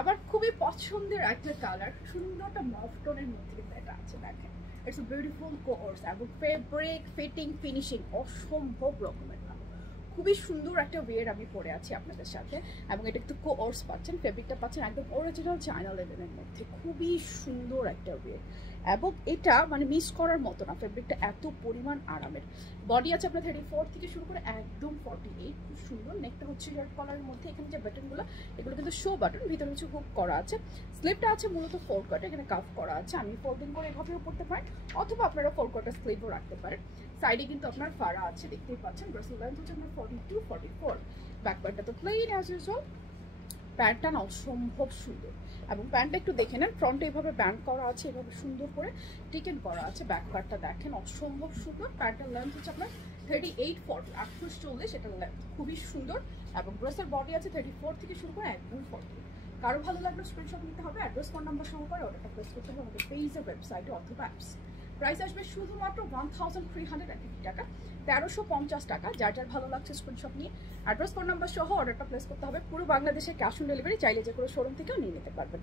আবার খুবই পছন্দের একটা কালার, সুন্দর একটা মফ টোনের মধ্যে কিন্তু এটা আছে, দেখেন ইটস বিউটিফুল কোর্স এবং ফেব্রিক ফিটিং ফিনিশিং অসম্ভব রকমের ভালো। খুবই সুন্দর একটা ওয়ের আমি পরে আছি আপনাদের সাথে, এবং এটা একটু কোর্স পাচ্ছেন, ফেব্রিকটা পাচ্ছেন একদম অরিজিনাল চায়না লেভেলের মধ্যে, খুবই সুন্দর একটা ওয়ের। এবং এটা মানে মিস করার মতো না, ফেব্রিকটা এত পরিমাণ আরামের। বডি আছে আপনার 34 থেকে শুরু করে একদম 48, খুব সুন্দর। নেকটা হচ্ছে রেড কালারের মধ্যে, এখানে যে বাটনগুলো এগুলো কিন্তু শো বাটন, ভিতরে কিছু হুক করা আছে। স্লিভটা আছে মূলত ফোল্ড কাট, এখানে কাফ করা আছে, আমি ফোল্ডিং করে এভাবেও পড়তে পারেন, অথবা আপনারা ফোল্ড কাটের স্লিভও রাখতে পারেন। সাইডে কিন্তু আপনার ফাড়া আছে, দেখতেই পাচ্ছেন। ড্রেসের লেন্থ হচ্ছে আপনার 42 44। ব্যাক পার্টটা তো প্লেন অ্যাজ ইউজুয়াল। প্যান্টটা না অসম্ভব সুন্দর, এবং প্যান্টটা একটু দেখে নেন, ফ্রন্টে এভাবে ব্যান্ড করা আছে, এভাবে সুন্দর করে টিকেন করা আছে। ব্যাক পার্টটা দেখেন অসম্ভব সুন্দর। প্যান্টের লেন্থ হচ্ছে আপনার 38 40 48 এটার লেন্থ, খুবই সুন্দর। এবং ড্রেসের বডি আছে 34 থেকে শুরু করে একদম 40। কারো ভালো লাগলে স্ক্রিনশট নিতে হবে, অ্যাড্রেস ফোন নাম্বার সহকারে অর্ডারটা প্লেস করতে হবে আমাদের পেজের ওয়েবসাইটে অথবা অ্যাপস। প্রাইস আসবে শুধুমাত্র 1350 টাকা, 1350 টাকা। যার যার ভালো লাগছে স্ক্রিনশট নিয়ে অ্যাড্রেস ফোন নাম্বার সহ অর্ডারটা প্লেস করতে হবে। পুরো বাংলাদেশে ক্যাশ অন ডেলিভারি, চাইলে যে কোনো শোরুম থেকেও নিয়ে নিতে পারবেন।